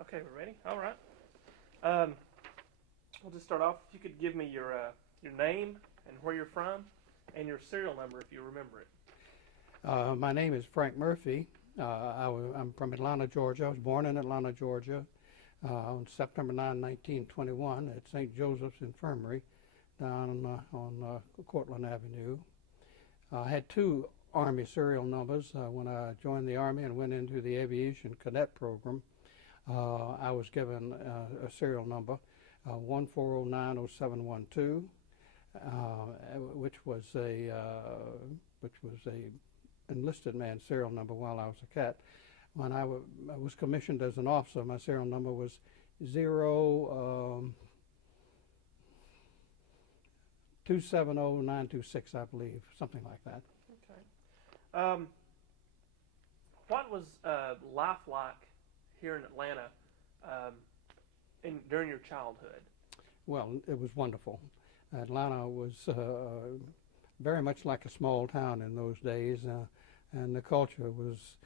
Okay, we're ready. All right. We'll just start off. If you could give me your name and where you're from, and your serial number if you remember it. My name is Frank Murphy. I'm from Atlanta, Georgia. I was born in Atlanta, Georgia on September 9, 1921 at St. Joseph's Infirmary down on Cortlandt Avenue. I had two Army serial numbers. When I joined the Army and went into the aviation cadet program, I was given a serial number, 140907112, which was a enlisted man serial number while I was a cadet. When I was commissioned as an officer, my serial number was 270-926, I believe, something like that. Okay. What was life like here in Atlanta during your childhood? Well, it was wonderful. Atlanta was very much like a small town in those days, and the culture was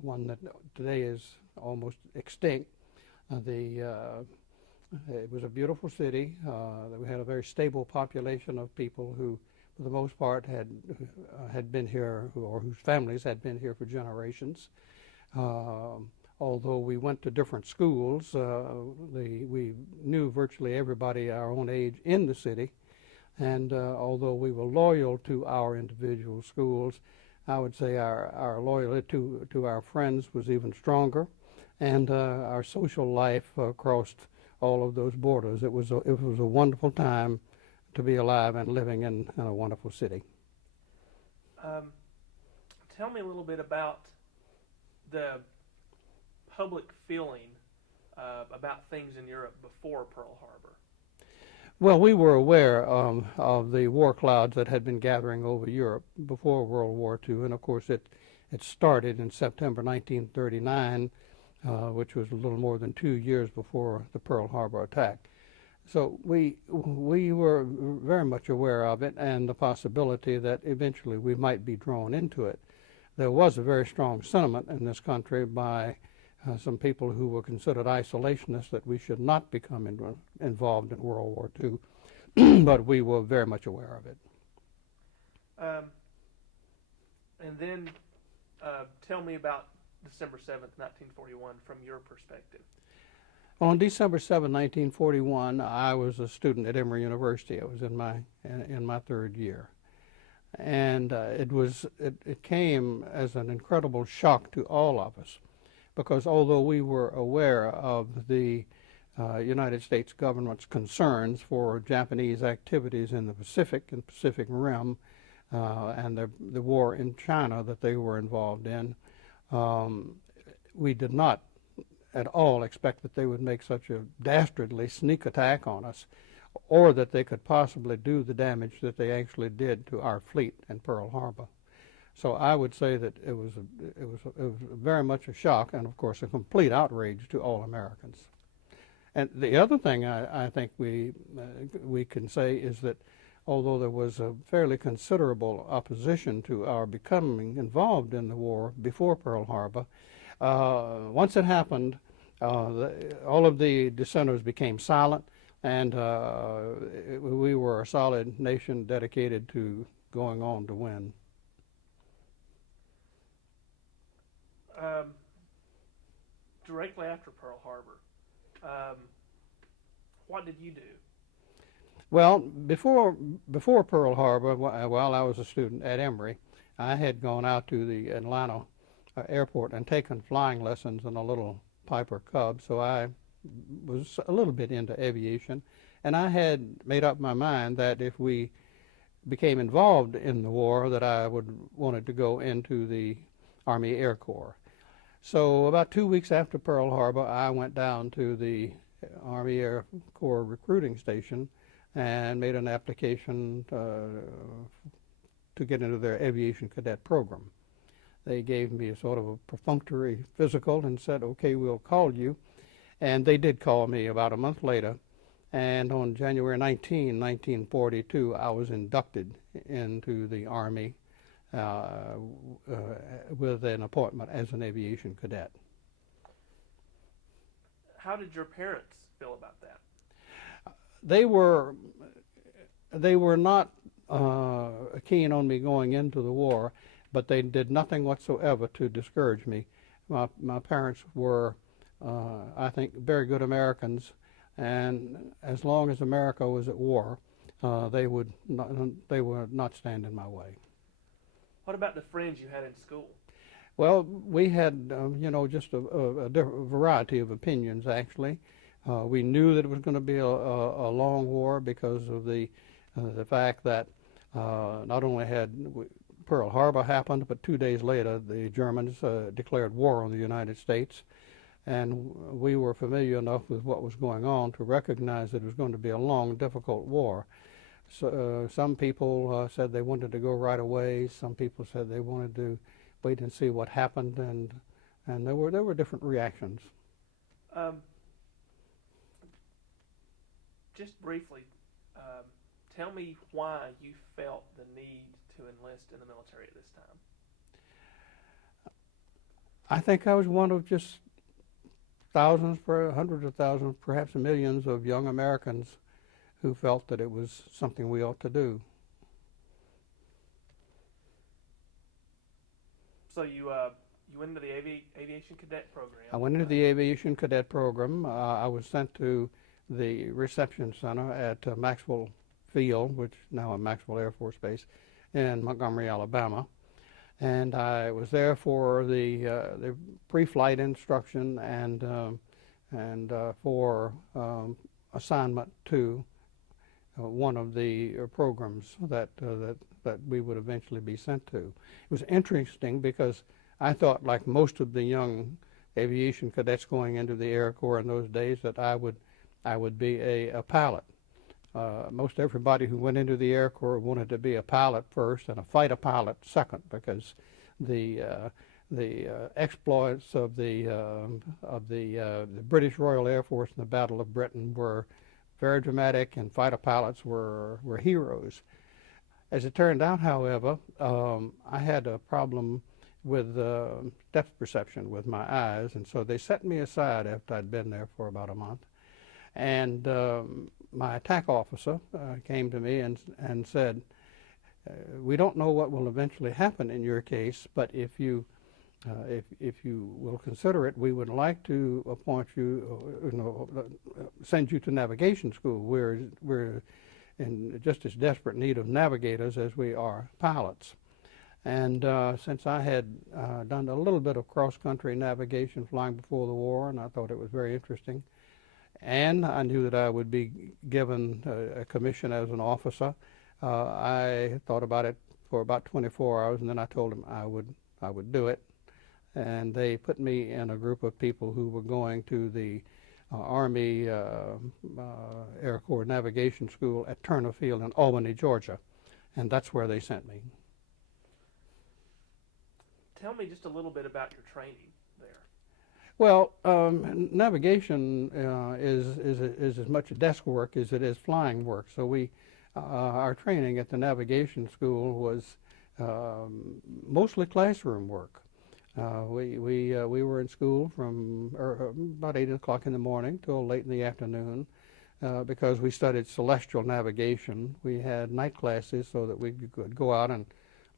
one that today is almost extinct. It was a beautiful city. We had a very stable population of people who, for the most part, had been here, or whose families had been here for generations. Although we went to different schools, we knew virtually everybody our own age in the city. And although we were loyal to our individual schools, I would say our loyalty to our friends was even stronger, and our social life crossed all of those borders. It was a wonderful time to be alive and living in a wonderful city. Tell me a little bit about the public feeling about things in Europe before Pearl Harbor. Well, we were aware of the war clouds that had been gathering over Europe before World War II, and of course it started in September 1939, which was a little more than 2 years before the Pearl Harbor attack. So we were very much aware of it and the possibility that eventually we might be drawn into it. There was a very strong sentiment in this country by some people who were considered isolationists that we should not become involved in World War II, but we were very much aware of it. And then tell me about December 7th, 1941 from your perspective. On December 7, 1941, I was a student at Emory University. I was in my third year. And it came as an incredible shock to all of us, because although we were aware of the United States government's concerns for Japanese activities in the Pacific and Pacific Rim and the war in China that they were involved in, we did not at all expect that they would make such a dastardly sneak attack on us, or that they could possibly do the damage that they actually did to our fleet in Pearl Harbor. So I would say that it was very much a shock, and of course a complete outrage to all Americans. And the other thing I think we can say is that although there was a fairly considerable opposition to our becoming involved in the war before Pearl Harbor, once it happened, all of the dissenters became silent, and we were a solid nation dedicated to going on to win. Directly after Pearl Harbor, what did you do? Well, before Pearl Harbor, while I was a student at Emory, I had gone out to the Atlanta airport and taken flying lessons in a little Piper Cub, so I was a little bit into aviation, and I had made up my mind that if we became involved in the war, that I wanted to go into the Army Air Corps. So about 2 weeks after Pearl Harbor, I went down to the Army Air Corps recruiting station and made an application to get into their aviation cadet program. They gave me a sort of a perfunctory physical and said, okay, we'll call you. And they did call me about a month later. And on January 19, 1942, I was inducted into the Army with an appointment as an aviation cadet. How did your parents feel about that? They were not keen on me going into the war, but they did nothing whatsoever to discourage me. My parents were, I think, very good Americans, and as long as America was at war, they would not stand in my way. What about the friends you had in school? Well, we had, just a different variety of opinions, actually. We knew that it was going to be a long war because of the fact that not only had Pearl Harbor happened, but 2 days later the Germans declared war on the United States. And we were familiar enough with what was going on to recognize that it was going to be a long, difficult war. So, some people said they wanted to go right away. Some people said they wanted to wait and see what happened, and there were different reactions. Just briefly, tell me why you felt the need to enlist in the military at this time. I think I was one of just thousands, hundreds of thousands, perhaps millions of young Americans who felt that it was something we ought to do. So you went into the aviation cadet program. I went into the aviation cadet program. I was sent to the reception center at Maxwell Field, which now is Maxwell Air Force Base, in Montgomery, Alabama. And I was there for the pre-flight instruction and for assignment to one of the programs that we would eventually be sent to. It was interesting because I thought, like most of the young aviation cadets going into the Air Corps in those days, that I would be a pilot. Most everybody who went into the Air Corps wanted to be a pilot first and a fighter pilot second, because the exploits of the British Royal Air Force in the Battle of Britain were very dramatic, and fighter pilots were heroes. As it turned out, however, I had a problem with depth perception with my eyes, and so they set me aside after I'd been there for about a month. And my attack officer came to me and said, "We don't know what will eventually happen in your case, but if you will consider it, we would like to appoint you, send you to navigation school. We're in just as desperate need of navigators as we are pilots." And since I had done a little bit of cross-country navigation flying before the war, and I thought it was very interesting, and I knew that I would be given a commission as an officer, I thought about it for about 24 hours, and then I told them I would do it. And they put me in a group of people who were going to the Army Air Corps Navigation School at Turner Field in Albany, Georgia, and that's where they sent me. Tell me just a little bit about your training there. Well, navigation is as much desk work as it is flying work. So our training at the navigation school was mostly classroom work. We were in school from about 8 o'clock in the morning till late in the afternoon because we studied celestial navigation. We had night classes so that we could go out and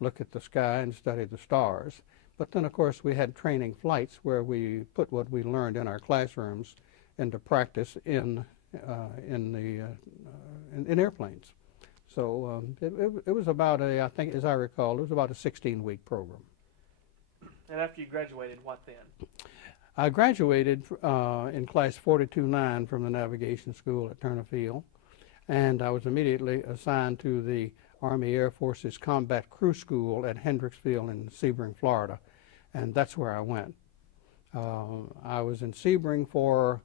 look at the sky and study the stars. But then, of course, we had training flights where we put what we learned in our classrooms into practice in airplanes. So it was about I think, as I recall, it was about a 16-week program. And after you graduated, what then? I graduated in class 42-9 from the navigation school at Turner Field, and I was immediately assigned to the Army Air Force's Combat Crew School at Hendricks Field in Sebring, Florida, and that's where I went. I was in Sebring for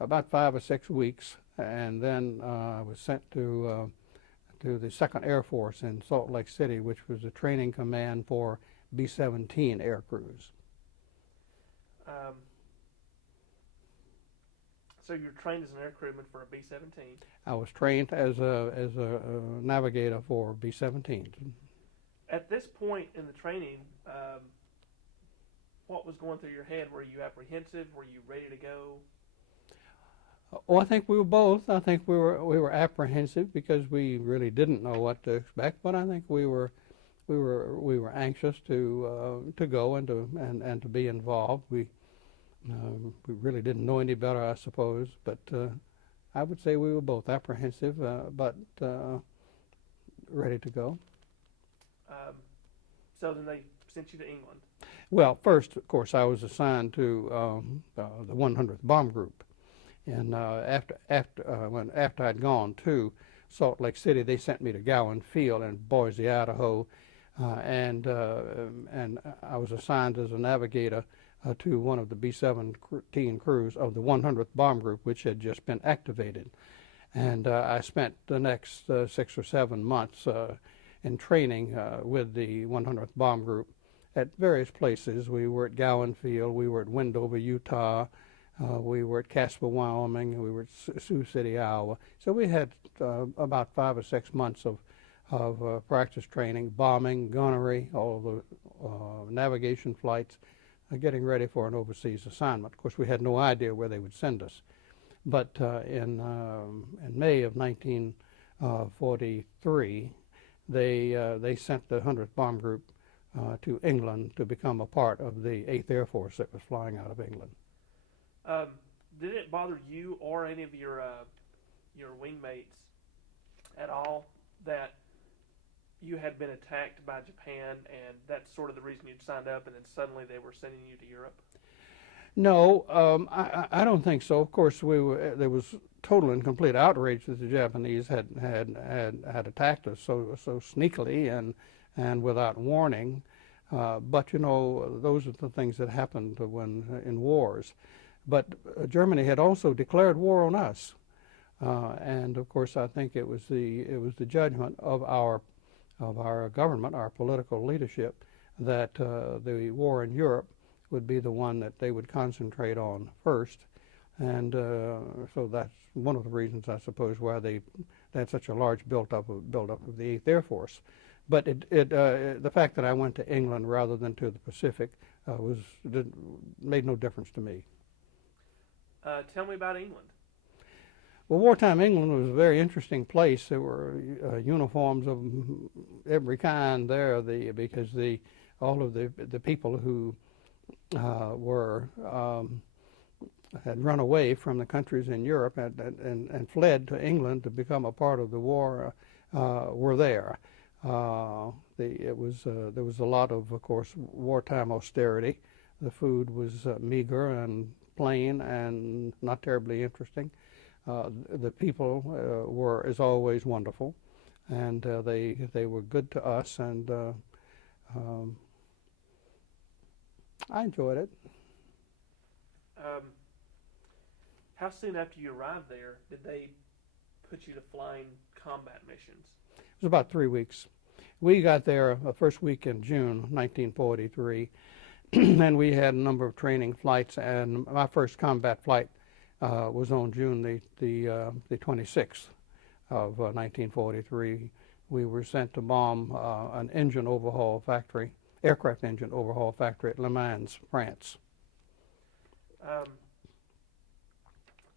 about 5 or 6 weeks, and then I was sent to the 2nd Air Force in Salt Lake City, which was the training command for B-17 air crews. So you're trained as an air crewman for a B-17. I was trained as a navigator for B-17. At this point in the training, what was going through your head? Were you apprehensive? Were you ready to go? Oh, I think we were both. I think we were apprehensive because we really didn't know what to expect. But I think we were anxious to go and to be involved. We really didn't know any better, I suppose. But I would say we were both apprehensive, but ready to go. So then they sent you to England. Well, first, of course, I was assigned to the 100th Bomb Group, and after I'd gone to Salt Lake City, they sent me to Gowan Field in Boise, Idaho, and I was assigned as a navigator to one of the B-17 crews of the 100th Bomb Group, which had just been activated. And I spent the next 6 or 7 months in training with the 100th Bomb Group at various places. We were at Gowan Field, we were at Wendover, Utah, we were at Casper, Wyoming, we were at Sioux City, Iowa. So we had about 5 or 6 months of practice training, bombing, gunnery, all the navigation flights, getting ready for an overseas assignment. Of course, we had no idea where they would send us. But in May of 1943, they sent the 100th Bomb Group to England to become a part of the 8th Air Force that was flying out of England. Did it bother you or any of your wingmates at all that you had been attacked by Japan, and that's sort of the reason you'd signed up, and then suddenly they were sending you to Europe? No, I don't think so. Of course, there was total and complete outrage that the Japanese had attacked us so sneakily and without warning. But you know, those are the things that happened when in wars. But Germany had also declared war on us, and of course, I think it was the judgment of our government, our political leadership, that the war in Europe would be the one that they would concentrate on first, and so that's one of the reasons, I suppose, why they had such a large build-up of the 8th Air Force. But the fact that I went to England rather than to the Pacific made no difference to me. Tell me about England. Well, Wartime England was a very interesting place. There were uniforms of every kind there, because all of the people who had run away from the countries in Europe and fled to England to become a part of the war were there. There was a lot of course, wartime austerity. The food was meager and plain and not terribly interesting. The people were, as always, wonderful, and they were good to us, and I enjoyed it. How soon after you arrived there did they put you to flying combat missions? It was about 3 weeks. We got there the first week in June 1943, and we had a number of training flights, and my first combat flight was on June the 26th of 1943. We were sent to bomb an engine overhaul factory, aircraft engine overhaul factory at Le Mans, France.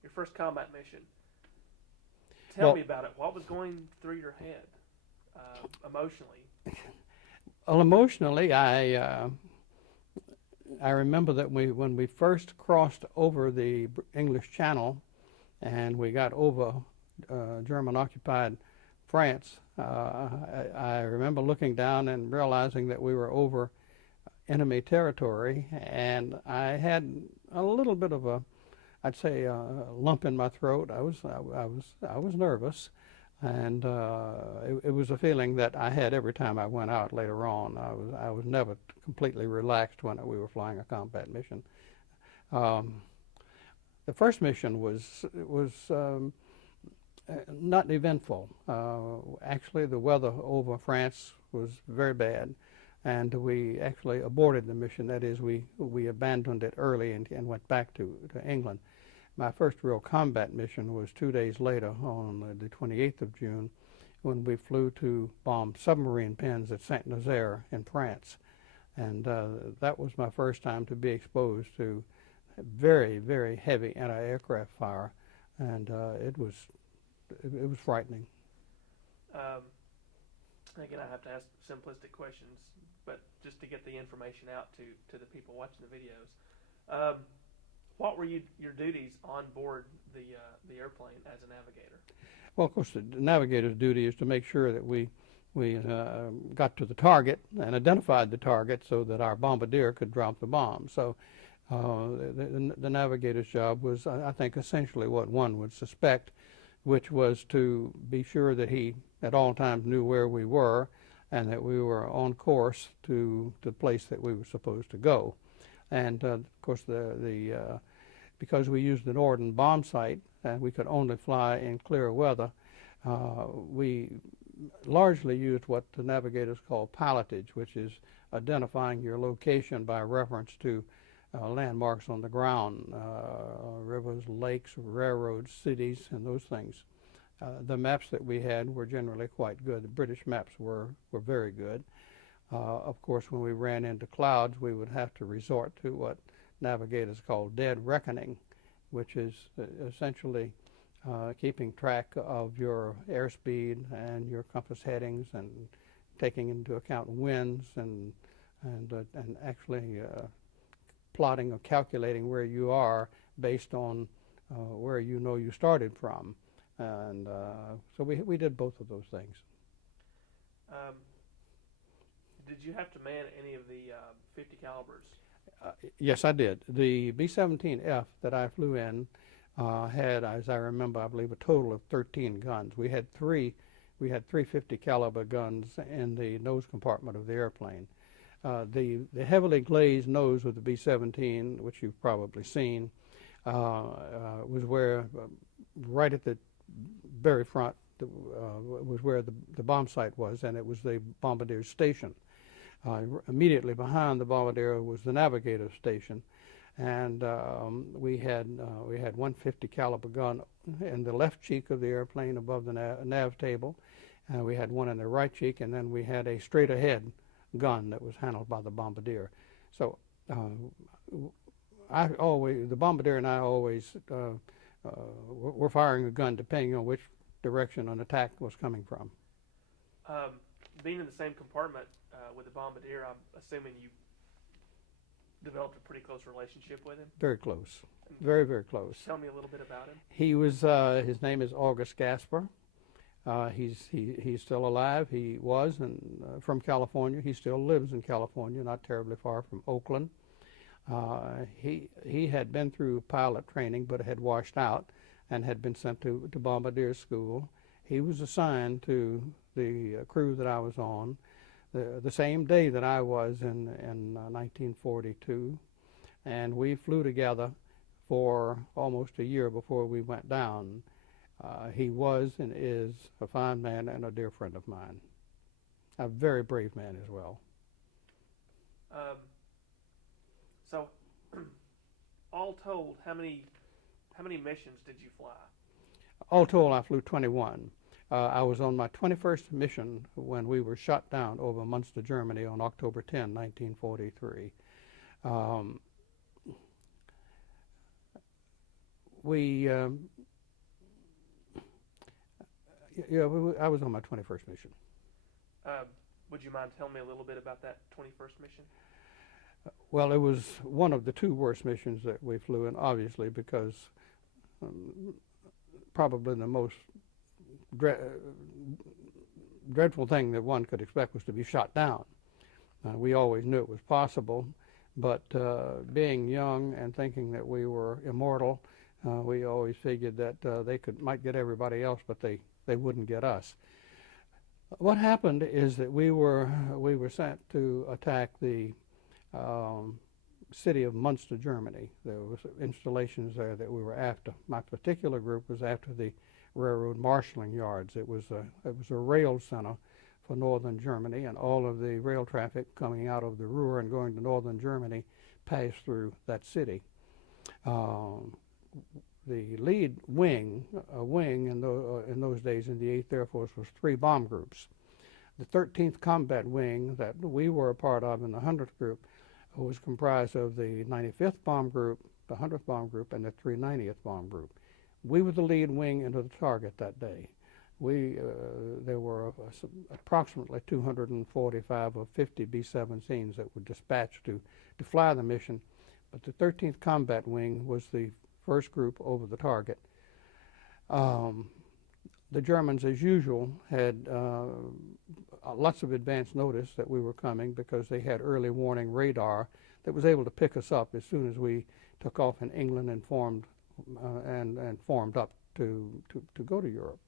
Your first combat mission. Tell me about it. What was going through your head emotionally? Well, emotionally, I remember that when we first crossed over the English Channel and we got over German-occupied France, I remember looking down and realizing that we were over enemy territory, and I had a little bit of I'd say a lump in my throat. I was nervous, and it was a feeling that I had every time I went out later on. I was never completely relaxed when we were flying a combat mission. The first mission was not eventful. Actually, the weather over France was very bad, and we actually aborted the mission. That is, we abandoned it early and went back to England. My first real combat mission was 2 days later, on the 28th of June, when we flew to bomb submarine pens at Saint-Nazaire in France. And that was my first time to be exposed to very, very heavy anti-aircraft fire and it was frightening. Again, I have to ask simplistic questions, but just to get the information out to the people watching the videos. What were your duties on board the airplane as a navigator? Well, of course, the navigator's duty is to make sure that we got to the target and identified the target so that our bombardier could drop the bomb. So the navigator's job was, I think, essentially what one would suspect, which was to be sure that he at all times knew where we were and that we were on course to the place that we were supposed to go. And of course, because we used the Norden bomb site and we could only fly in clear weather, we largely used what the navigators call pilotage, which is identifying your location by reference to landmarks on the ground, rivers, lakes, railroads, cities, and those things. The maps that we had were generally quite good. The British maps were very good. Of course, when we ran into clouds, we would have to resort to what navigators call dead reckoning, which is essentially keeping track of your airspeed and your compass headings and taking into account winds and actually plotting or calculating where you are based on where you know you started from. And so we did both of those things. Did you have to man any of the 50 calibers? Yes, I did. The B-17F that I flew in had, as I remember, I believe a total of 13 guns. We had three 50 caliber guns in the nose compartment of the airplane. The heavily glazed nose of the B-17, which you've probably seen, was where, right at the very front, was where the bomb site was, and it was the bombardier's station. Immediately behind the bombardier was the navigator's station, and we had one 50 caliber gun in the left cheek of the airplane above the nav table, and we had one in the right cheek, and then we had a straight ahead gun that was handled by the bombardier. So the bombardier and I always were firing a gun depending on which direction an attack was coming from. Being in the same compartment with the bombardier, I'm assuming you developed a pretty close relationship with him? Very close. Very, very close. Tell me a little bit about him. He was, his name is August Gasper. He's still alive. He was from California. He still lives in California, not terribly far from Oakland. He had been through pilot training, but had washed out and had been sent to bombardier school. He was assigned to the crew that I was on the same day that I was in 1942, and we flew together for almost a year before we went down. He was and is a fine man and a dear friend of mine. A very brave man as well. So, all told, how many missions did you fly? All told, I flew 21. I was on my 21st mission when we were shot down over Munster, Germany on October 10, 1943. I was on my 21st mission. Would you mind telling me a little bit about that 21st mission? Well, it was one of the two worst missions that we flew in, obviously, because probably the most dreadful thing that one could expect was to be shot down. We always knew it was possible, but being young and thinking that we were immortal, we always figured that they might get everybody else, but they wouldn't get us. What happened is that we were sent to attack the city of Munster, Germany. There was installations there that we were after. My particular group was after the railroad marshalling yards. It was a rail center for northern Germany, and all of the rail traffic coming out of the Ruhr and going to northern Germany passed through that city. The lead wing, in those days in the 8th Air Force, was 3 bomb groups. The 13th Combat Wing that we were a part of in the 100th Group was comprised of the 95th Bomb Group, the 100th Bomb Group, and the 390th Bomb Group. We were the lead wing into the target that day. There were approximately 245 or 50 B-17s that were dispatched to fly the mission, but the 13th Combat Wing was the first group over the target. The Germans, as usual, had lots of advance notice that we were coming because they had early warning radar that was able to pick us up as soon as we took off in England and formed up to go to Europe.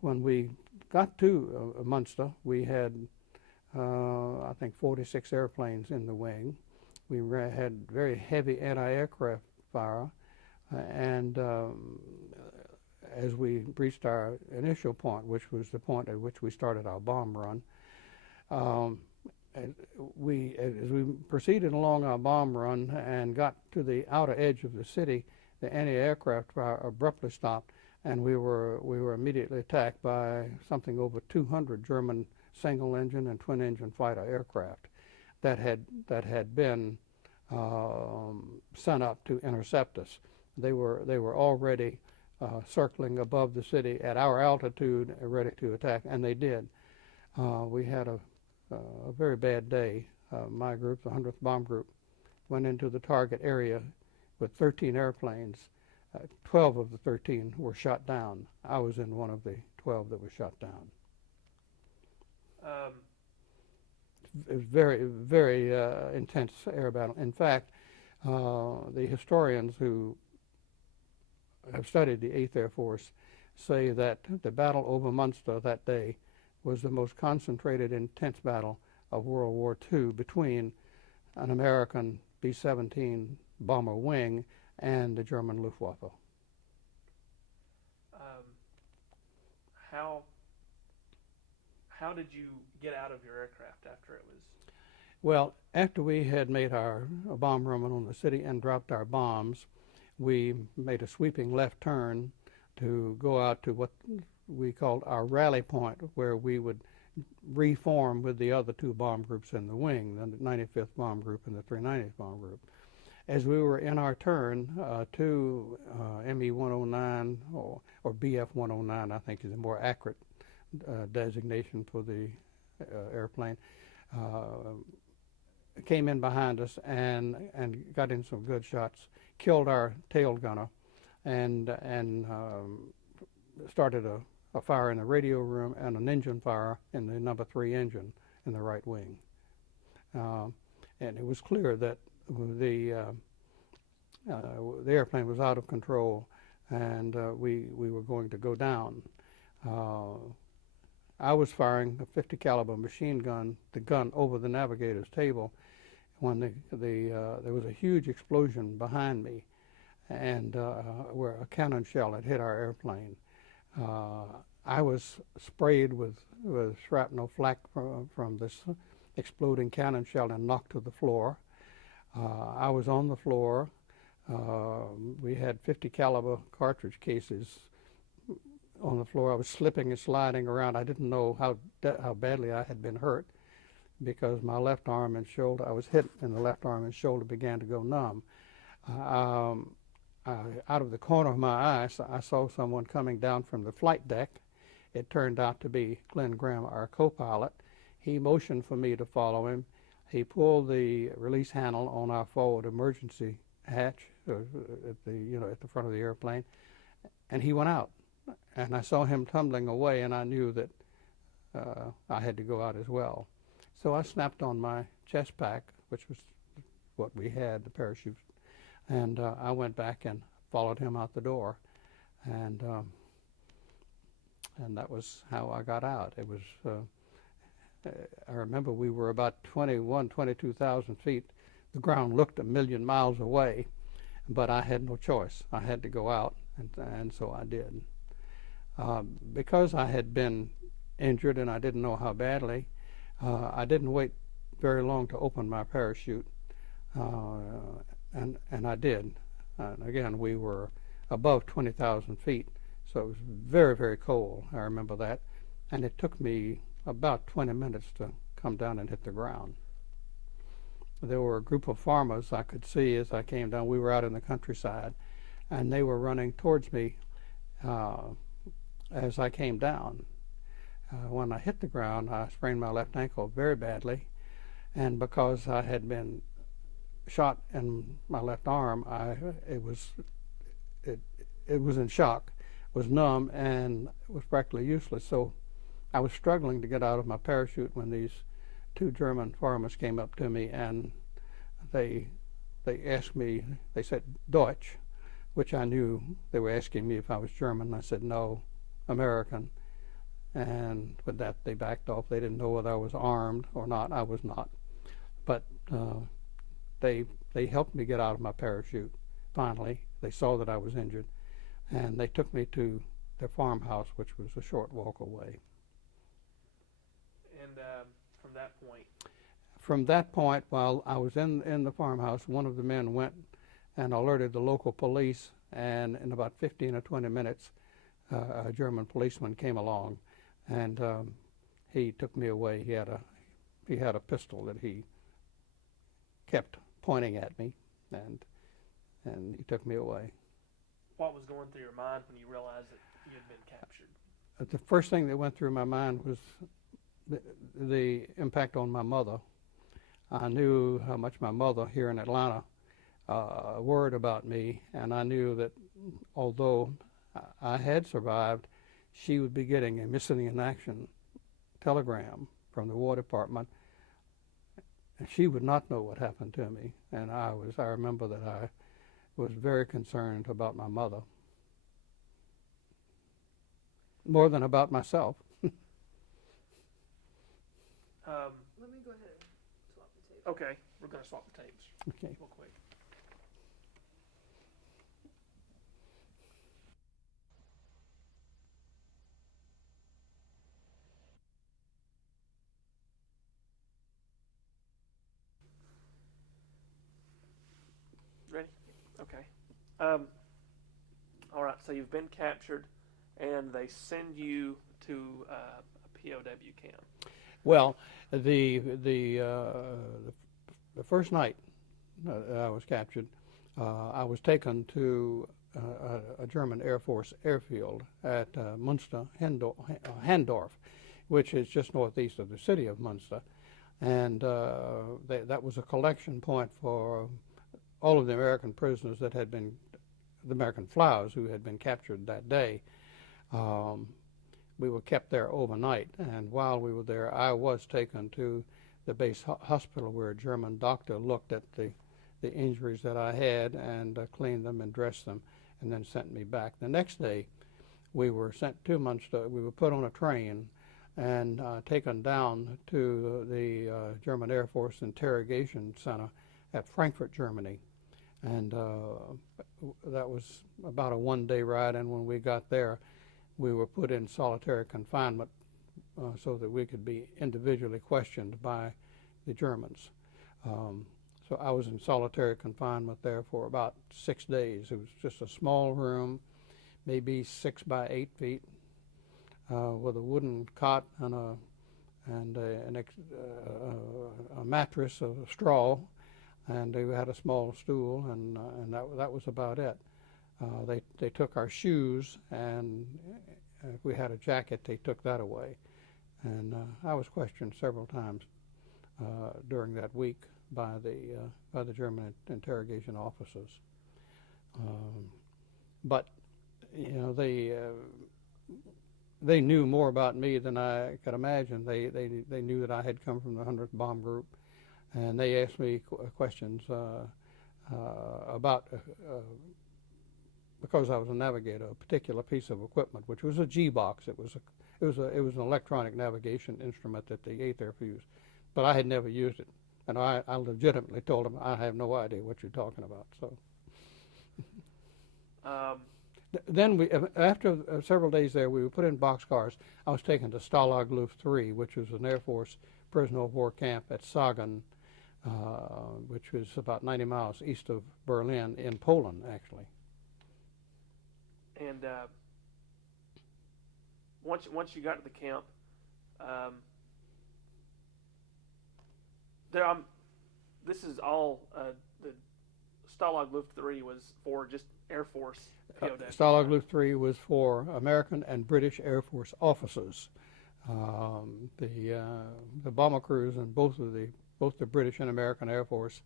When we got to Munster, we had, I think, 46 airplanes in the wing. We had very heavy anti-aircraft fire, and as we reached our initial point, which was the point at which we started our bomb run, as we proceeded along our bomb run and got to the outer edge of the city, the anti-aircraft fire abruptly stopped, and we were immediately attacked by something over 200 German single-engine and twin-engine fighter aircraft that had been sent up to intercept us. They were already circling above the city at our altitude, ready to attack, and they did. We had a very bad day. My group, the 100th Bomb Group, went into the target area with 13 airplanes. 12 of the 13 were shot down. I was in one of the 12 that was shot down. It was very, very intense air battle. In fact, the historians who have studied the 8th Air Force say that the battle over Munster that day was the most concentrated, intense battle of World War II between an American B-17 bomber wing and the German Luftwaffe. How did you get out of your aircraft after it was? Well, after we had made our bomb run on the city and dropped our bombs, we made a sweeping left turn to go out to what we called our rally point, where we would reform with the other two bomb groups in the wing, the 95th Bomb Group and the 390th Bomb Group. As we were in our turn, two ME-109 or BF-109, I think is a more accurate designation for the airplane, came in behind us and got in some good shots, killed our tail gunner, and started a fire in the radio room and an engine fire in the number 3 engine in the right wing. And it was clear that the airplane was out of control, and we were going to go down. I was firing a 50 caliber machine gun, the gun over the navigator's table, when there was a huge explosion behind me, and where a cannon shell had hit our airplane. I was sprayed with shrapnel flak from this exploding cannon shell and knocked to the floor. I was on the floor. We had 50 caliber cartridge cases on the floor. I was slipping and sliding around. I didn't know how badly I had been hurt, because my left arm and shoulder, I was hit in the left arm and shoulder began to go numb. Out of the corner of my eye, I saw someone coming down from the flight deck. It turned out to be Glenn Graham, our co-pilot. He motioned for me to follow him. He pulled the release handle on our forward emergency hatch at the front of the airplane, and he went out. And I saw him tumbling away, and I knew that I had to go out as well. So I snapped on my chest pack, which was what we had, the parachute, and I went back and followed him out the door, and that was how I got out. It was, I remember we were about 22,000 feet. The ground looked a million miles away, but I had no choice. I had to go out, and so I did. Because I had been injured and I didn't know how badly, I didn't wait very long to open my parachute, and I did. And again, we were above 20,000 feet, so it was very, very cold. I remember that. And it took me about 20 minutes to come down and hit the ground. There were a group of farmers I could see as I came down. We were out in the countryside, and they were running towards me as I came down. When I hit the ground, I sprained my left ankle very badly, and because I had been shot in my left arm, it was in shock, was numb, and was practically useless. So I was struggling to get out of my parachute when these two German farmers came up to me, and they asked me, they said Deutsch, which I knew they were asking me if I was German. I said no, American. And with that, they backed off. They didn't know whether I was armed or not. I was not. But they helped me get out of my parachute. Finally, they saw that I was injured, and they took me to their farmhouse, which was a short walk away. And from that point? From that point, while I was in the farmhouse, one of the men went and alerted the local police, and in about 15 or 20 minutes, a German policeman came along, and he took me away. He had a pistol that he kept pointing at me, and he took me away. What was going through your mind when you realized that you had been captured? The first thing that went through my mind was the impact on my mother. I knew how much my mother here in Atlanta worried about me, and I knew that although I had survived, she would be getting a missing in action telegram from the War Department, and she would not know what happened to me. And I remember that I was very concerned about my mother, more than about myself. Let me go ahead and swap the tape. Okay, we're going to swap the tapes Okay. real quick. Ready? Okay. All right, so you've been captured, and they send you to a POW camp. Well, the first night I was captured, I was taken to a German Air Force airfield at Munster, Handorf, which is just northeast of the city of Munster, and that was a collection point for all of the American prisoners that had been, the American flyers who had been captured that day. We were kept there overnight, and while we were there, I was taken to the base hospital where a German doctor looked at the injuries that I had and cleaned them and dressed them, and then sent me back. The next day, we were sent to Munster. We were put on a train and taken down to the German Air Force Interrogation Center at Frankfurt, Germany. And that was about a one-day ride, and when we got there, we were put in solitary confinement so that we could be individually questioned by the Germans. So I was in solitary confinement there for about 6 days. It was just a small room, maybe 6 by 8 feet, with a wooden cot and a mattress of straw, and we had a small stool, and that was about it. They took our shoes, and if we had a jacket, they took that away. And I was questioned several times during that week by the German interrogation officers. But you know, they knew more about me than I could imagine. They knew that I had come from the 100th Bomb Group, and they asked me questions about. Because I was a navigator, a particular piece of equipment, which was a G-box. It was an electronic navigation instrument that the 8th Air Force used, but I had never used it, and I legitimately told them I have no idea what you're talking about. So then after several days there, we were put in boxcars. I was taken to Stalag Luft 3, which was an Air Force prisoner of war camp at Sagen, which was about 90 miles east of Berlin in Poland, actually. And once you got to the camp, this is all the Stalag Luft 3 was for just Air Force POW? Stalag Luft 3 was for American and British Air Force officers. The bomber crews in both the British and American Air Force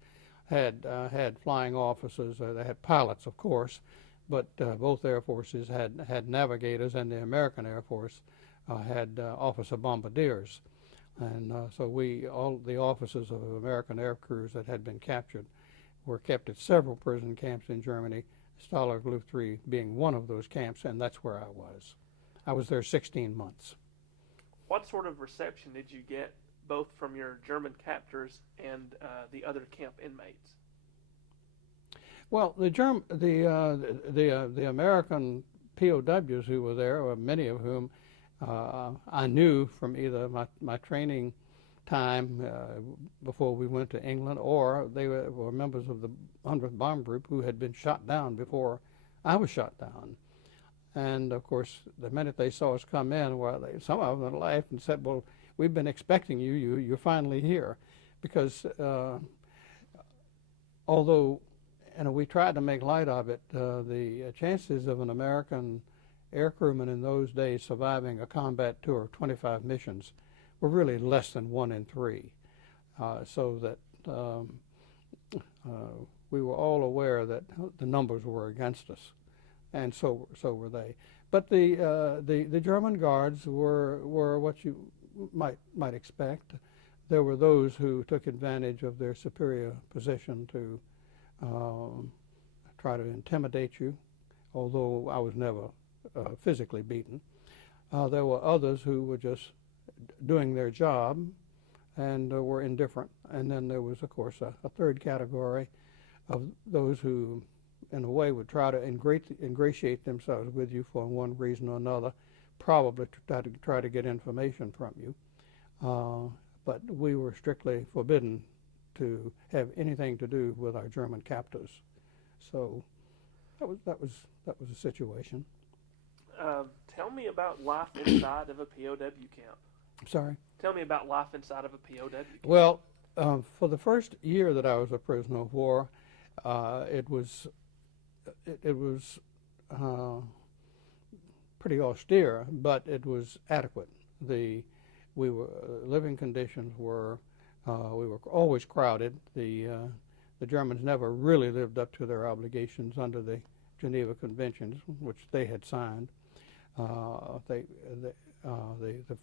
had flying officers. They had pilots, of course, but both Air Forces had navigators, and the American Air Force had officer bombardiers. And so all the officers of American air crews that had been captured were kept at several prison camps in Germany, Stalag Luft 3 being one of those camps, and that's where I was. I was there 16 months. What sort of reception did you get, both from your German captors and the other camp inmates? Well, the American POWs who were there, or many of whom I knew from either my training time before we went to England, or they were members of the 100th Bomb Group who had been shot down before I was shot down. And of course, the minute they saw us come in, some of them laughed and said, "Well, we've been expecting you. You're finally here," because although we tried to make light of it, the chances of an American air crewman in those days surviving a combat tour of 25 missions were really less than 1 in 3. So that we were all aware that the numbers were against us, and so were they. But the German guards were what you might expect. There were those who took advantage of their superior position to try to intimidate you, although I was never physically beaten. There were others who were just doing their job and were indifferent. And then there was, of course, a third category of those who, in a way, would try to ingratiate themselves with you for one reason or another, probably to try to get information from you. But we were strictly forbidden to have anything to do with our German captors. So that was the situation. Tell me about life inside of a POW camp. Sorry? Tell me about life inside of a POW camp. Well, for the first year that I was a prisoner of war, it was pretty austere, but it was adequate. Living conditions were we were always crowded. The Germans never really lived up to their obligations under the Geneva Conventions, which they had signed. The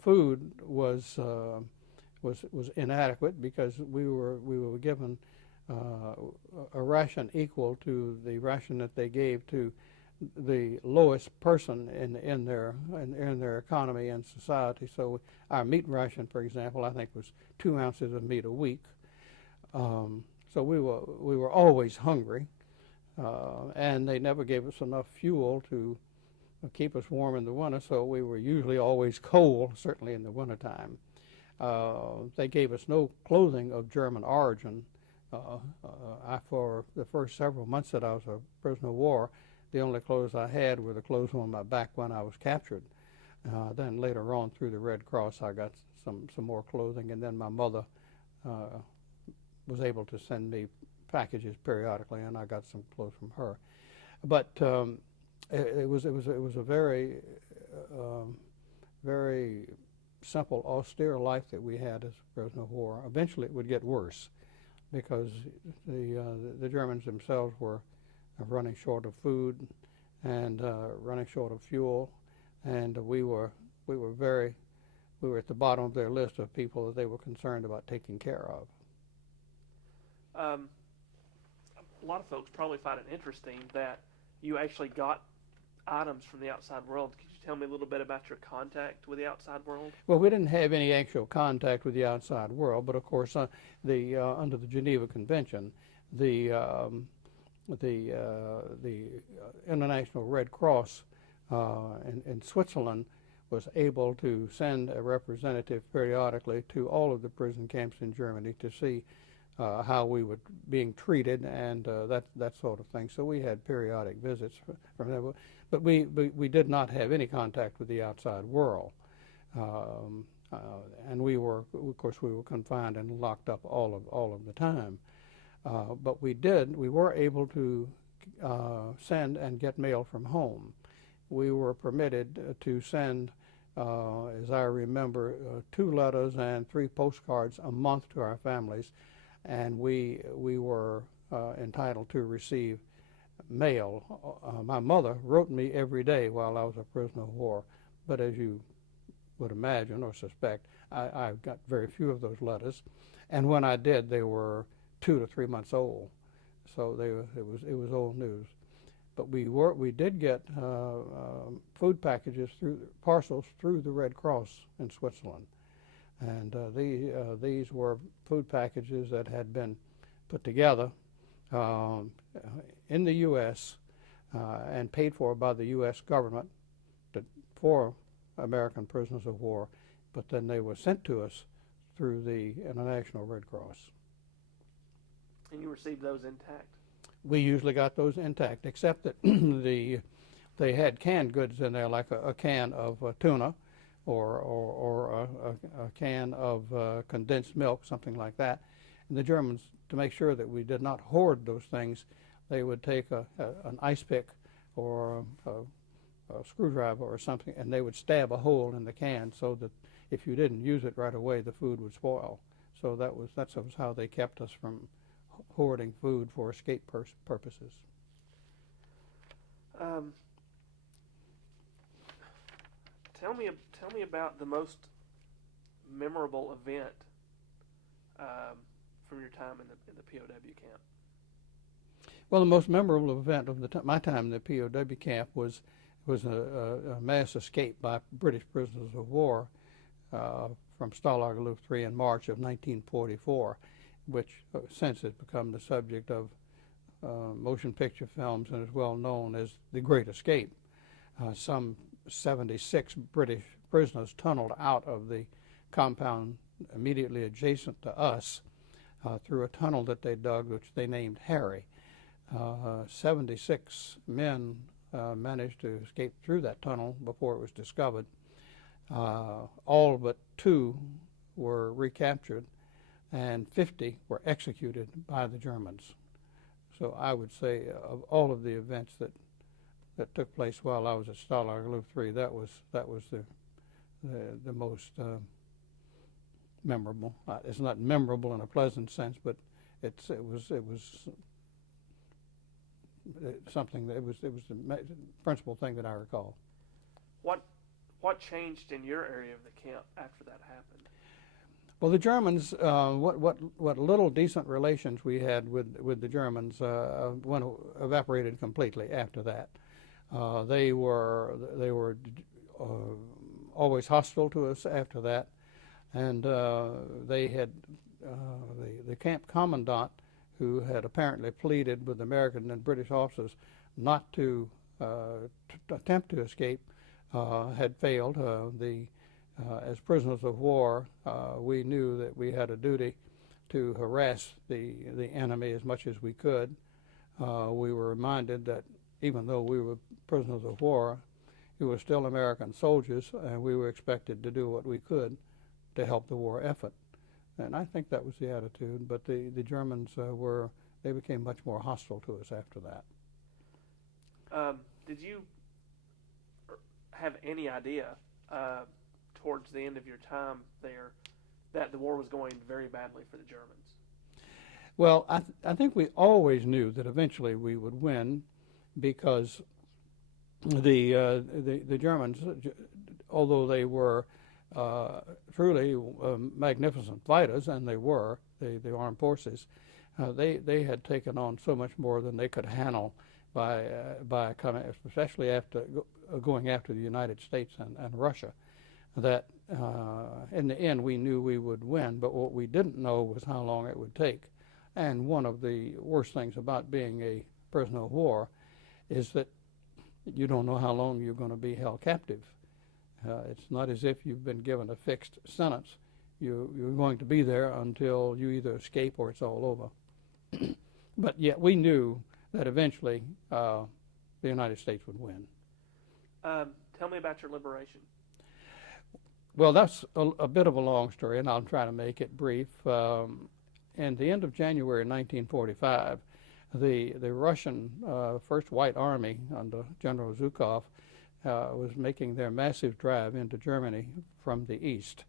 food was inadequate because we were given a ration equal to the ration that they gave to the lowest person in their economy and society. So our meat ration, for example, I think was 2 ounces of meat a week. So we were always hungry, and they never gave us enough fuel to keep us warm in the winter. So we were usually always cold, certainly in the wintertime. They gave us no clothing of German origin. For the first several months that I was a prisoner of war, the only clothes I had were the clothes on my back when I was captured. Then later on, through the Red Cross, I got some more clothing, and then my mother was able to send me packages periodically, and I got some clothes from her. But it was a very very simple, austere life that we had as a prisoner of war. Eventually, it would get worse because the Germans themselves were running short of food and running short of fuel, and we were at the bottom of their list of people that they were concerned about taking care of. A lot of folks probably find it interesting that you actually got items from the outside world. Could you tell me a little bit about your contact with the outside world? Well, we didn't have any actual contact with the outside world, but of course, under the Geneva Convention, the International Red Cross in Switzerland was able to send a representative periodically to all of the prison camps in Germany to see how we were being treated and that sort of thing. So we had periodic visits from them, but we did not have any contact with the outside world, and of course we were confined and locked up all of the time. But we were able to send and get mail from home. We were permitted to send, as I remember, 2 letters and 3 postcards a month to our families, and we were entitled to receive mail. My mother wrote me every day while I was a prisoner of war, but as you would imagine or suspect, I got very few of those letters, and when I did, they were 2 to 3 months old, so it was old news. But we did get food packages parcels through the Red Cross in Switzerland, and these were food packages that had been put together in the U.S. And paid for by the U.S. government for American prisoners of war, but then they were sent to us through the International Red Cross. And you received those intact? We usually got those intact, except that they had canned goods in there, like a can of tuna or a can of condensed milk, something like that. And the Germans, to make sure that we did not hoard those things, they would take an ice pick or a screwdriver or something, and they would stab a hole in the can so that if you didn't use it right away, the food would spoil. So that's how they kept us from hoarding food for escape purposes. Tell me about the most memorable event from your time in the POW camp. Well, the most memorable event of my time in the POW camp was a mass escape by British prisoners of war from Stalag Luft III in March of 1944, which since has become the subject of motion picture films and is well known as the Great Escape. Some 76 British prisoners tunneled out of the compound immediately adjacent to us through a tunnel that they dug, which they named Harry. 76 men managed to escape through that tunnel before it was discovered. All but 2 were recaptured, and 50 were executed by the Germans. So I would say of all of the events that took place while I was at Stalag Luft III, that was the most memorable. It's not memorable in a pleasant sense, but it was something that it was the principal thing that I recall. What changed in your area of the camp after that happened? Well, the Germans, what little decent relations we had with the Germans evaporated completely after that. They were always hostile to us after that, and they had the camp commandant, who had apparently pleaded with American and British officers not to attempt to escape, had failed. As prisoners of war, we knew that we had a duty to harass the enemy as much as we could. We were reminded that even though we were prisoners of war, we were still American soldiers, and we were expected to do what we could to help the war effort. And I think that was the attitude, but the Germans they became much more hostile to us after that. Did you have any idea towards the end of your time there that the war was going very badly for the Germans? Well, I think we always knew that eventually we would win, because the Germans, although they were truly magnificent fighters, and they were the armed forces, they had taken on so much more than they could handle by coming, especially after going after the United States and Russia, that in the end we knew we would win, but what we didn't know was how long it would take. And one of the worst things about being a prisoner of war is that you don't know how long you're going to be held captive. It's not as if you've been given a fixed sentence. You're going to be there until you either escape or it's all over. But yet we knew that eventually the United States would win. Tell me about your liberation. Well, that's a bit of a long story, and I'll try to make it brief. In the end of January 1945, the Russian First White Army under General Zhukov was making their massive drive into Germany from the east.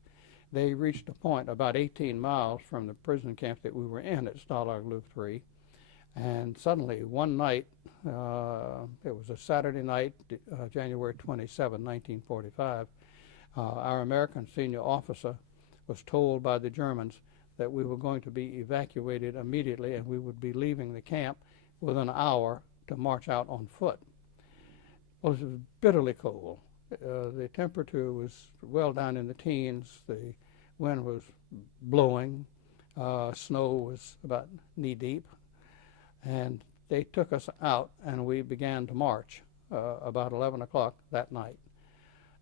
They reached a point about 18 miles from the prison camp that we were in at Stalag Luft 3, and suddenly one night, it was a Saturday night, January 27, 1945, our American senior officer was told by the Germans that we were going to be evacuated immediately and we would be leaving the camp within an hour to march out on foot. Well, it was bitterly cold. The temperature was well down in the teens. The wind was blowing. Snow was about knee-deep. And they took us out, and we began to march about 11 o'clock that night.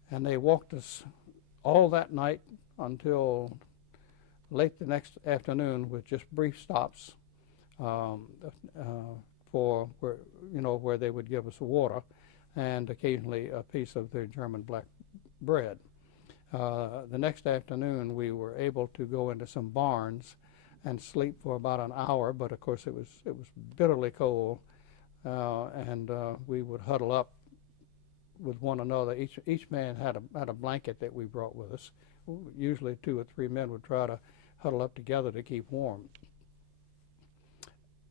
And they walked us all that night until late the next afternoon with just brief stops for where they would give us water and occasionally a piece of their German black bread. The next afternoon we were able to go into some barns and sleep for about an hour, but of course it was bitterly cold, and we would huddle up with one another. Each man had a blanket that we brought with us. Usually 2 or 3 men would try to huddle up together to keep warm.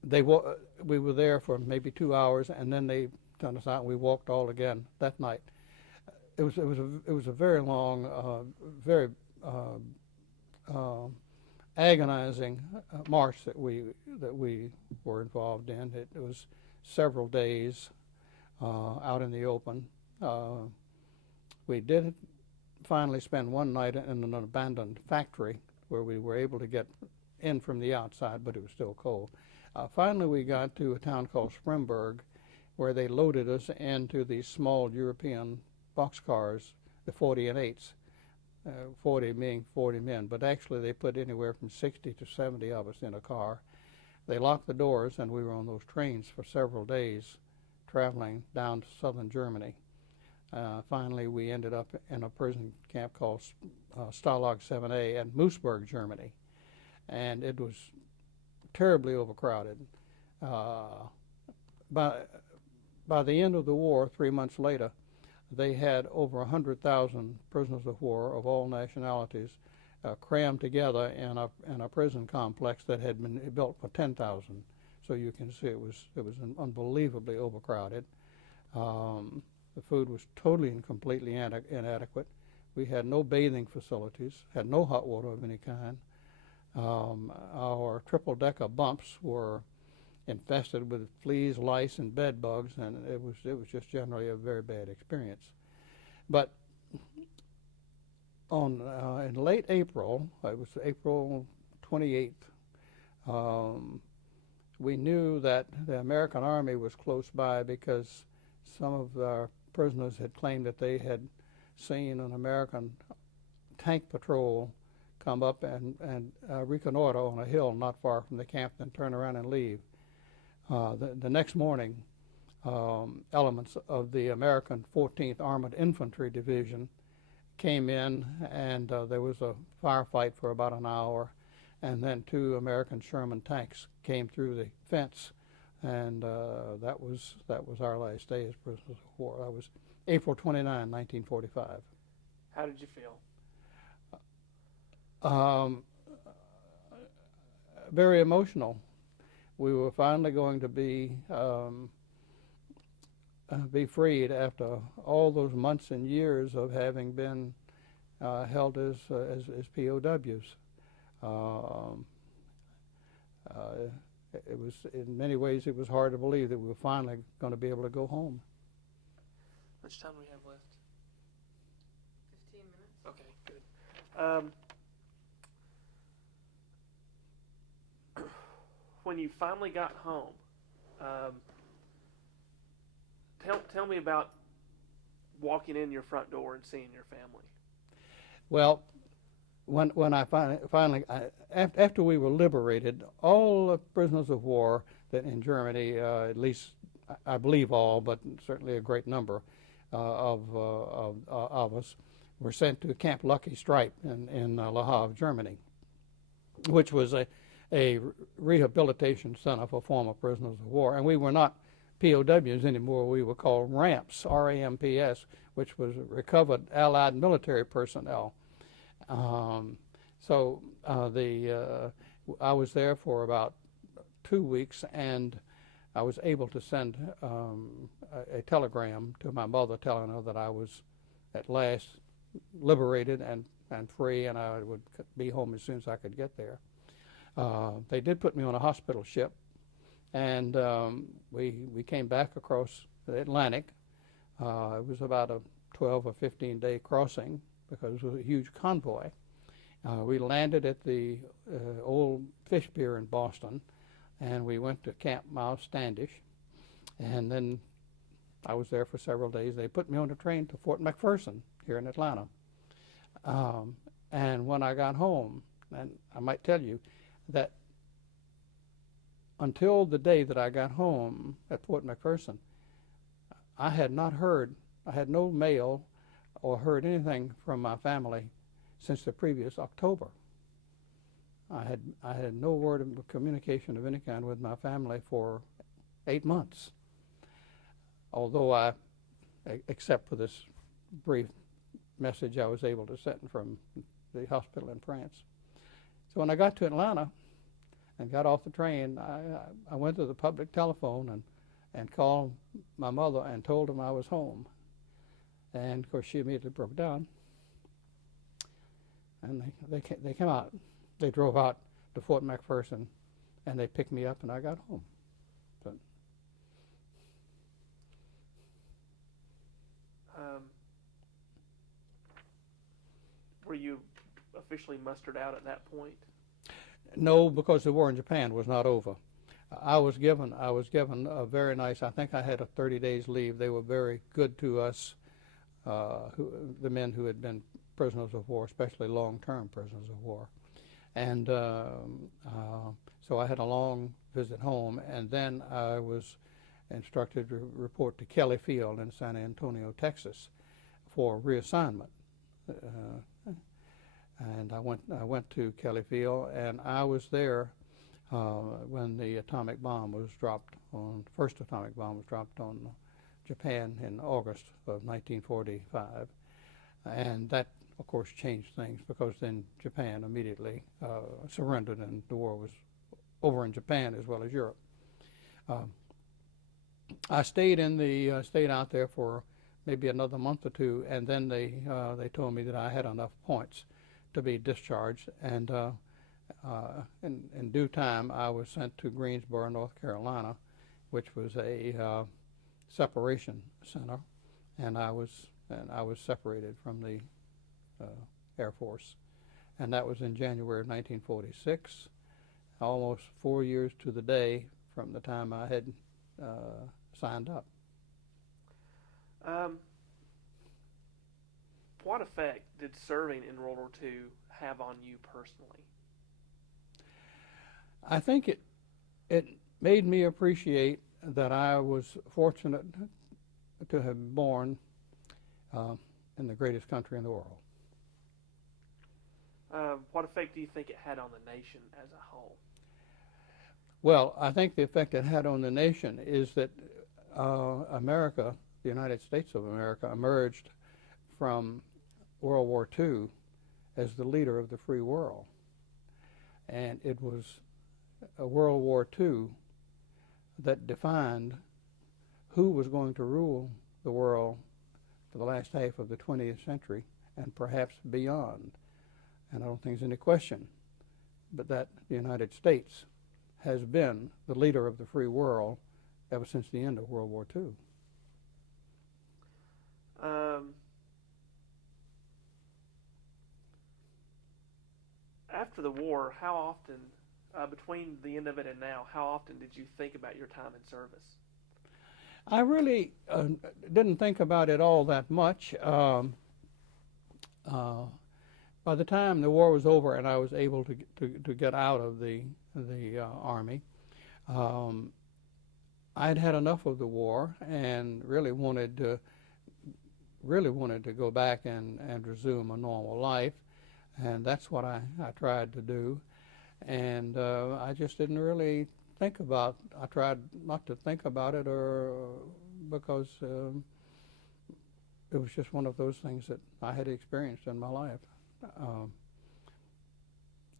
We were there for maybe 2 hours, and then they turned us out, and we walked all again that night. It was a very long, very agonizing march that we were involved in. It was several days out in the open. We did finally spend one night in an abandoned factory where we were able to get in from the outside, but it was still cold. Finally, we got to a town called Spremberg, where they loaded us into these small European boxcars, the 40 and 8s, 40 being 40 men, but actually they put anywhere from 60 to 70 of us in a car. They locked the doors, and we were on those trains for several days, traveling down to southern Germany. Finally, we ended up in a prison camp called Stalag 7A in Moosburg, Germany, and it was terribly overcrowded. By the end of the war, 3 months later, they had over 100,000 prisoners of war of all nationalities crammed together in a prison complex that had been built for 10,000. So you can see it was unbelievably overcrowded. The food was totally and completely inadequate. We had no bathing facilities, had no hot water of any kind. Our triple-decker bumps were infested with fleas, lice, and bed bugs, and it was just generally a very bad experience. But in late April, it was April 28th, we knew that the American Army was close by because some of our prisoners had claimed that they had seen an American tank patrol come up and reconnoiter on a hill not far from the camp, then turn around and leave. The next morning, elements of the American 14th Armored Infantry Division came in, and there was a firefight for about an hour, and then 2 American Sherman tanks came through the fence, and that was our last day as prisoners of war. That was April 29, 1945. How did you feel? Very emotional. We were finally going to be freed after all those months and years of having been held as POWs. It was, in many ways, it was hard to believe that we were finally going to be able to go home. How much time do we have left? 15 minutes. Okay, good. When you finally got home, tell me about walking in your front door and seeing your family. Well, when I finally after we were liberated, all the prisoners of war that in Germany, at least I believe all, but certainly a great number of us, were sent to Camp Lucky Stripe in Le Havre, Germany, which was a rehabilitation center for former prisoners of war, and we were not POWs anymore. We were called RAMPs, R-A-M-P-S, which was recovered Allied military personnel. I was there for about 2 weeks, and I was able to send a telegram to my mother telling her that I was at last liberated and free, and I would be home as soon as I could get there. They did put me on a hospital ship, and we came back across the Atlantic. It was about a 12 or 15-day crossing because it was a huge convoy. We landed at the old fish pier in Boston, and we went to Camp Miles Standish, and then I was there for several days. They put me on a train to Fort McPherson here in Atlanta. And when I got home, and I might tell you that until the day that I got home at Fort McPherson, I had not heard, I had no mail or heard anything from my family since the previous October. I had no word of communication of any kind with my family for 8 months. Although except for this brief message I was able to send from the hospital in France. So when I got to Atlanta and got off the train, I went to the public telephone and called my mother and told them I was home. And of course she immediately broke down. And they came out. They drove out to Fort McPherson, and they picked me up, and I got home. But were you officially mustered out at that point? no, because the war in Japan was not over. I was given a very nice, I think I had a 30 days leave. They were very good to us, the men who had been prisoners of war, especially long-term prisoners of war. And so I had a long visit home, and then I was instructed to report to Kelly Field in San Antonio, Texas, for reassignment. And I went to Kelly Field, and I was there when the atomic bomb was dropped on, first atomic bomb was dropped on Japan in August of 1945. And that, of course, changed things, because then Japan immediately surrendered, and the war was over in Japan as well as Europe. I stayed out there for maybe another month or two, and then they told me that I had enough points to be discharged, and in due time I was sent to Greensboro, North Carolina, which was a separation center, and I was separated from the Air Force, and that was in January of 1946, almost 4 years to the day from the time I had signed up. What effect did serving in World War II have on you personally? I think it made me appreciate that I was fortunate to have been born in the greatest country in the world. What effect do you think it had on the nation as a whole? Well, I think the effect it had on the nation is that America, the United States of America, emerged from World War II as the leader of the free world. And it was a World War II that defined who was going to rule the world for the last half of the 20th century and perhaps beyond. And I don't think there's any question but that the United States has been the leader of the free world ever since the end of World War II. After the war, how often, between the end of it and now, how often did you think about your time in service? I really didn't think about it all that much. By the time the war was over and I was able to get out of the Army, I'd had enough of the war and really wanted to go back and resume a normal life, and that's what I tried to do. And I just didn't really think about. I tried not to think about it, or because it was just one of those things that I had experienced in my life.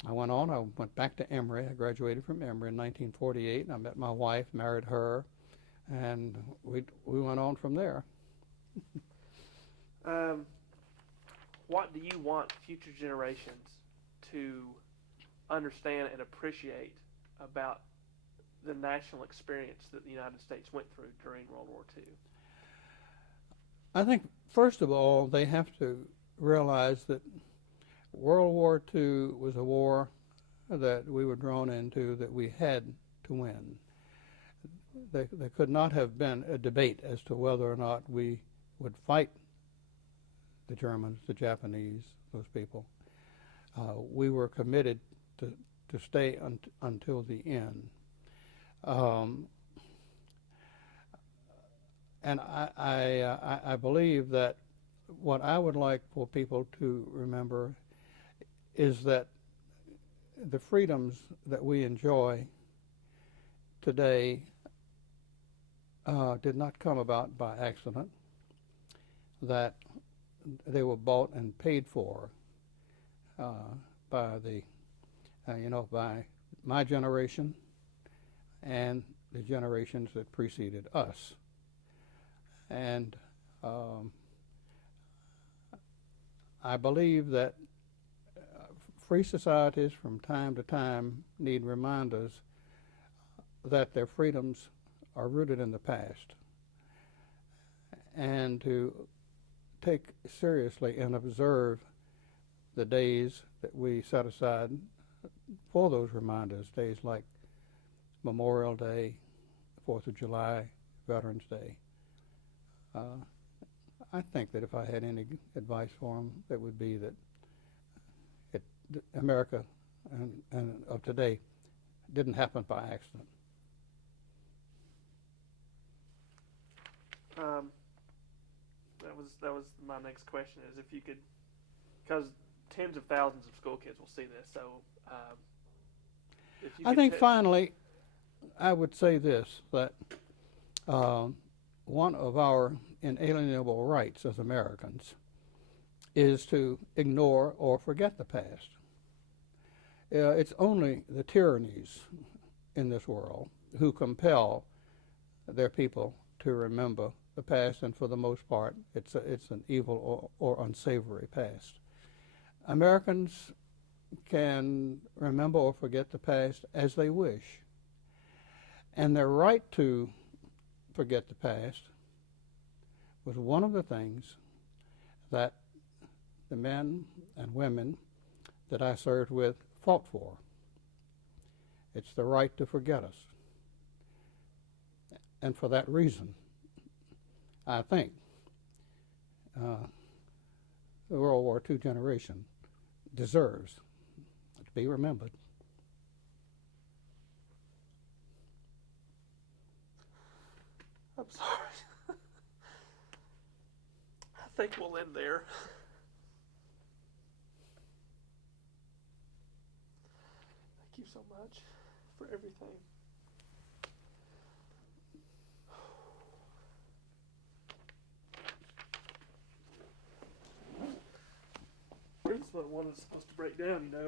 I went back to Emory. I graduated from Emory in 1948, and I met my wife, married her, and we went on from there. What do you want future generations to understand and appreciate about the national experience that the United States went through during World War II? I think, first of all, they have to realize that World War II was a war that we were drawn into, that we had to win. There could not have been a debate as to whether or not we would fight the Germans, the Japanese, those people. We were committed to stay until the end. And I believe that what I would like for people to remember is that the freedoms that we enjoy today did not come about by accident, that they were bought and paid for by by my generation and the generations that preceded us. And I believe that free societies from time to time need reminders that their freedoms are rooted in the past, and to take seriously and observe the days that we set aside for those reminders, days like Memorial Day, 4th of July, Veterans Day. I think that if I had any advice for them, it would be that America and of today didn't happen by accident. That was my next question, is if you could, because tens of thousands of school kids will see this, so if you I think finally I would say this, that one of our inalienable rights as Americans is to ignore or forget the past. It's only the tyrannies in this world who compel their people to remember the past, and for the most part, it's an evil or unsavory past. Americans can remember or forget the past as they wish, and their right to forget the past was one of the things that the men and women that I served with fought for. It's the right to forget us. And for that reason, I think the World War II generation deserves to be remembered. I'm sorry. I think we'll end there. Thank you so much for everything. This is what one is supposed to break down,